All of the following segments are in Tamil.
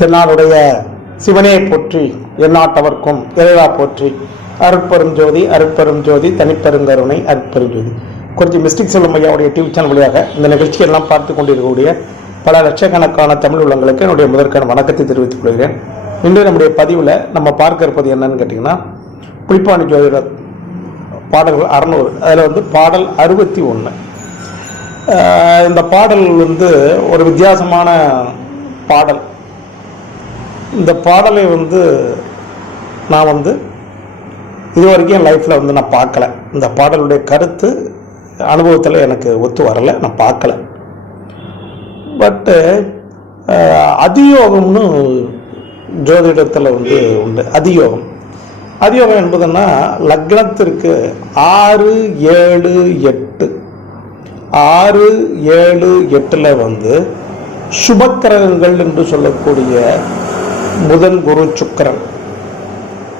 தென்னாடுடைய சிவனே போற்றி, எந்நாட்டவர்க்கும் இறைவா போற்றி. அருட்பெருஞ்சோதி அருட்பெரும் ஜோதி தனிப்பெருங்கருணை அருட்பெருஞ்சோதி. கொஞ்சம் மிஸ்டிக் சொல்லும் ஐயாவுடைய டிவி சேனல் வழியாக இந்த நிகழ்ச்சியெல்லாம் பார்த்து கொண்டிருக்கக்கூடிய பல லட்சக்கணக்கான தமிழ் உள்ளங்களுக்கு என்னுடைய முதற்கான வணக்கத்தை தெரிவித்துக் கொள்கிறேன். இன்று நம்முடைய பதிவில் நம்ம பார்க்க இருப்பது என்னன்னு கேட்டிங்கன்னா, புலிப்பாணி ஜோதிட பாடல்கள் 600, அதில் பாடல் 61. இந்த பாடல் ஒரு வித்தியாசமான பாடல். இந்த பாடலை நான் இது வரைக்கும் என் லைஃப்பில் நான் பார்க்கல. இந்த பாடலுடைய கருத்து அனுபவத்தில் எனக்கு ஒத்து வரலை, நான் பார்க்கல. பட்டு அதியோகம்னு ஜோதிடத்தில் உண்டு. அதியோகம் என்பதுன்னா லக்னத்திற்கு 6, 7, 8 6, 7, 8 சுபக்கிரகங்கள் என்று சொல்லக்கூடிய புதன், குரு, சுக்கிரன்,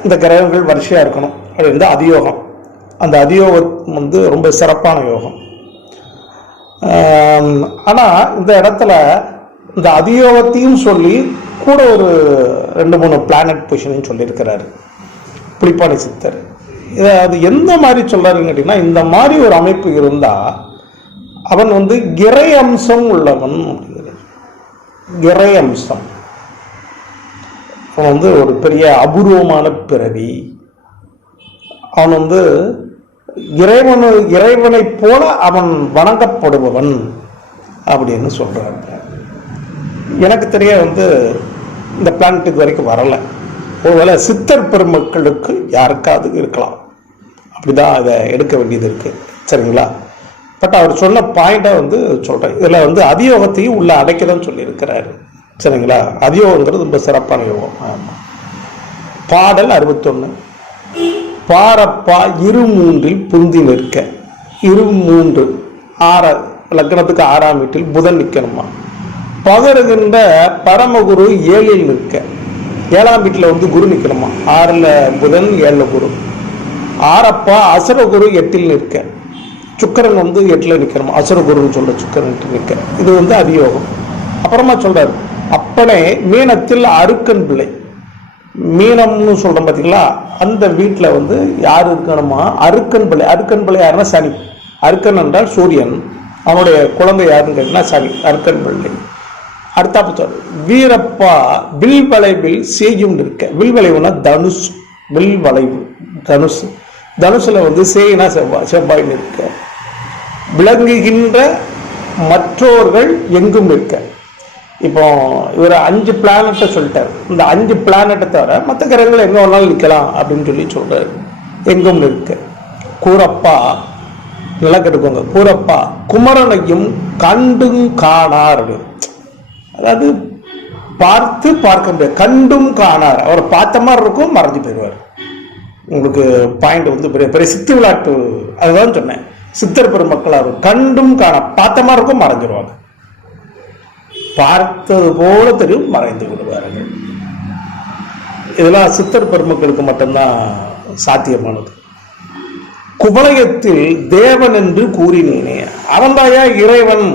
இந்த கிரகங்கள் வரிசையாக இருக்கணும். அது அதியோகம். அந்த அதியோகம் ரொம்ப சிறப்பான யோகம். ஆனால் இந்த இடத்துல இந்த அதியோகத்தையும் சொல்லி கூட ஒரு 2-3 பிளானட் பொசிஷனையும் சொல்லியிருக்கிறாரு புலிப்பாணி சித்தர். அது எந்த மாதிரி சொல்றாருன்னு கேட்டீங்கன்னா, இந்த மாதிரி ஒரு அமைப்பு இருந்தால் அவன் இறை அம்சம் உள்ளவன். இறை அம்சம். அவன் ஒரு பெரிய அபூர்வமான பிறவி. அவன் இறைவனை போல அவன் வணங்கப்படுபவன் அப்படின்னு சொல்றாங்க. எனக்கு தெரிய இந்த பிளானட் இது வரைக்கும் வரலை. ஒருவேளை சித்தர் பெருமக்களுக்கு யாருக்காவது இருக்கலாம், அப்படிதான் அதை எடுக்க வேண்டியது இருக்கு. சரிங்களா? பட் அவர் சொன்ன பாயிண்டை சொல்றேன். இதுல அதியோகத்தையும் உள்ள அடைக்கதான் சொல்லி இருக்கிறாரு. சரிங்களா? அதியோகங்கிறது ரொம்ப சிறப்பான யோகம். பாடல் 61. பாரப்பா 2-3 புந்தி நிற்க. 2-3 6 லக்னத்துக்கு 6ஆம் வீட்டில் புதன் நிற்கணுமா. பகருகின்ற பரமகுரு 7இல் நிற்க. 7ஆம் வீட்டில் குரு நிற்கணுமா. 6ல் புதன், 7ல் குரு. ஆரப்பா அசுரகுரு 8இல் நிற்க. சுக்கரன் 8ல் நிற்கணுமா. அசுரகுருன்னு சொல்ற சுக்கரன் நிற்க. இது அதியோகம். அப்புறமா சொல்றாரு, அப்பனே மீனத்தில் அருக்கன் பிள்ளை. மீனம்னு சொல்றோம் பார்த்தீங்களா, அந்த வீட்டில் யார் இருக்கணுமா. அருக்கன் பிள்ளை. அருக்கன் பிள்ளை யாருன்னா சனி. அருக்கன் என்றால் சூரியன். அவனுடைய குழந்தை யாருன்னு கேட்டீங்கன்னா சனி. அருக்கன் பிள்ளை. அடுத்த வீரப்பா வில் வளைவில் சேயும் நிற்க. வில் வளைவுனா தனுஷ். வில் வளைவு தனுஷ். தனுசுல சேயினா செவ்வாய் நிற்க. விளங்குகின்ற மற்றோர்கள் எங்கும் நிற்க. இப்போ இவர் 5 பிளானட்டை சொல்லிட்டார். இந்த 5 பிளானட்டை தவிர மற்ற கிரகங்கள் எங்க வேணாலும் நிற்கலாம் அப்படின்னு சொல்றாரு. எங்கும் நிற்க. கூரப்பா, நல்லா கேட்டுக்கோங்க, கூரப்பா குமரனையும் கண்டும் காணார். அதாவது பார்க்க முடியாது, கண்டும் காணார். அவர் பார்த்த மாதிரி இருக்கும், மறைஞ்சு போயிடுவார். உங்களுக்கு பாயிண்ட் பெரிய பெரிய சித்து விளையாட்டு. அதுதான் சொன்னேன். சித்தர் பெருமக்கள் அவர் கண்டும் காண, பார்த்த மாதிரி இருக்கும், மறைஞ்சிருவாங்க. பார்த்தது போல தெரியும், மறைந்து விடுவார்கள். இதெல்லாம் சித்தர் பெருமக்களுக்கு மட்டும்தான் சாத்தியமானது. குவலயத்தில் தேவன் என்று கூறினேனே, அவன்தாயா இறைவன்,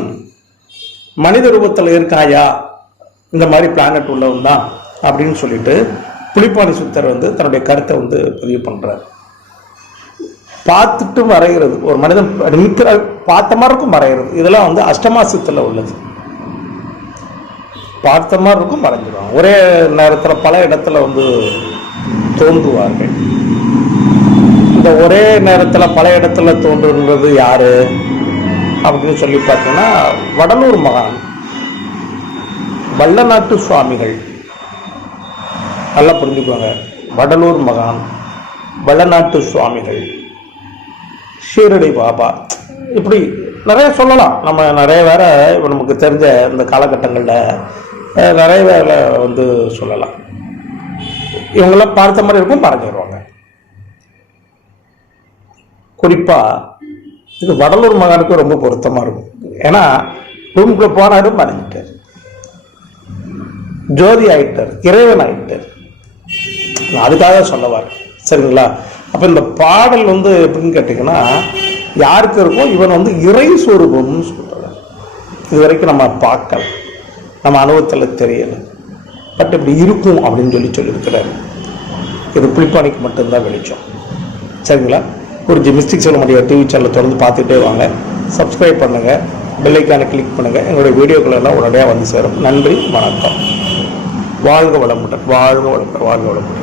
மனித ரூபத்தில் இருக்காயா, இந்த மாதிரி பிளானட் உள்ளவன் தான் அப்படின்னு சொல்லிட்டு புலிப்பாணி சித்தர் தன்னுடைய கருத்தை பதிவு பண்றாரு. பார்த்துட்டு மறைகிறது. ஒரு மனிதன் நிற்கிற பார்த்த மாதிரி இருக்கும், மறைகிறது. இதெல்லாம் அஷ்டமாசத்துல உள்ளது. பார்த்த மாதிரி இருக்கும், மறைஞ்சிடுவாங்க. ஒரே நேரத்தில் பல இடத்துல தோன்றுவார்கள். இந்த ஒரே நேரத்தில் பல இடத்துல தோன்றுன்றது யாரு அப்படின்னு சொல்லி பார்த்தீங்கன்னா, வடலூர் மகான் வல்லநாட்டு சுவாமிகள். நல்லா புரிஞ்சுக்கோங்க. வடலூர் மகான், வல்லநாட்டு சுவாமிகள், ஷீரடி பாபா, இப்படி நிறைய சொல்லலாம். நம்ம நிறைய வேற நமக்கு தெரிஞ்ச இந்த காலகட்டங்களில் நிறைய வேலை சொல்லலாம். இவங்களாம் பார்த்த மாதிரி இருக்கும், மறைஞ்சிடுவாங்க. குறிப்பா இது வடலூர் மகானுக்கு ரொம்ப பொருத்தமா இருக்கும். ஏன்னா ரூம்குள்ள போனாரு, மறைஞ்சிட்டார், ஜோதி ஆயிட்டார், இறைவன் ஆயிட்டார். அதுக்காக சொல்லவார். சரிங்களா? அப்ப இந்த பாடல் எப்படின்னு கேட்டீங்கன்னா, யாருக்கு இருக்கும், இவன் இறை சொரூபம்னு சொல்றாங்க. இது வரைக்கும் நம்ம பார்க்கல, நம்ம அனுபவத்தில் தெரியல. பட் இப்படி இருக்கும் அப்படின்னு சொல்லியிருக்கிறாரு. இது புலிப்பாணிக்கு மட்டும்தான் வெளிச்சம். சரிங்களா? ஒரு ஜிமிஸ்டிக் சொல்ல முடியாது டிவி சேனலை தொடர்ந்து பார்த்துட்டே வாங்க. சப்ஸ்கிரைப் பண்ணுங்கள், பெல் ஐக்கானை கிளிக் பண்ணுங்கள். எங்களுடைய வீடியோக்கள் எல்லாம் உடனடியாக வந்து சேரும். நன்றி, வணக்கம். வாழ்க வளமுடன், வாழ்க வளமுடன், வாழ்க வளமுடன்.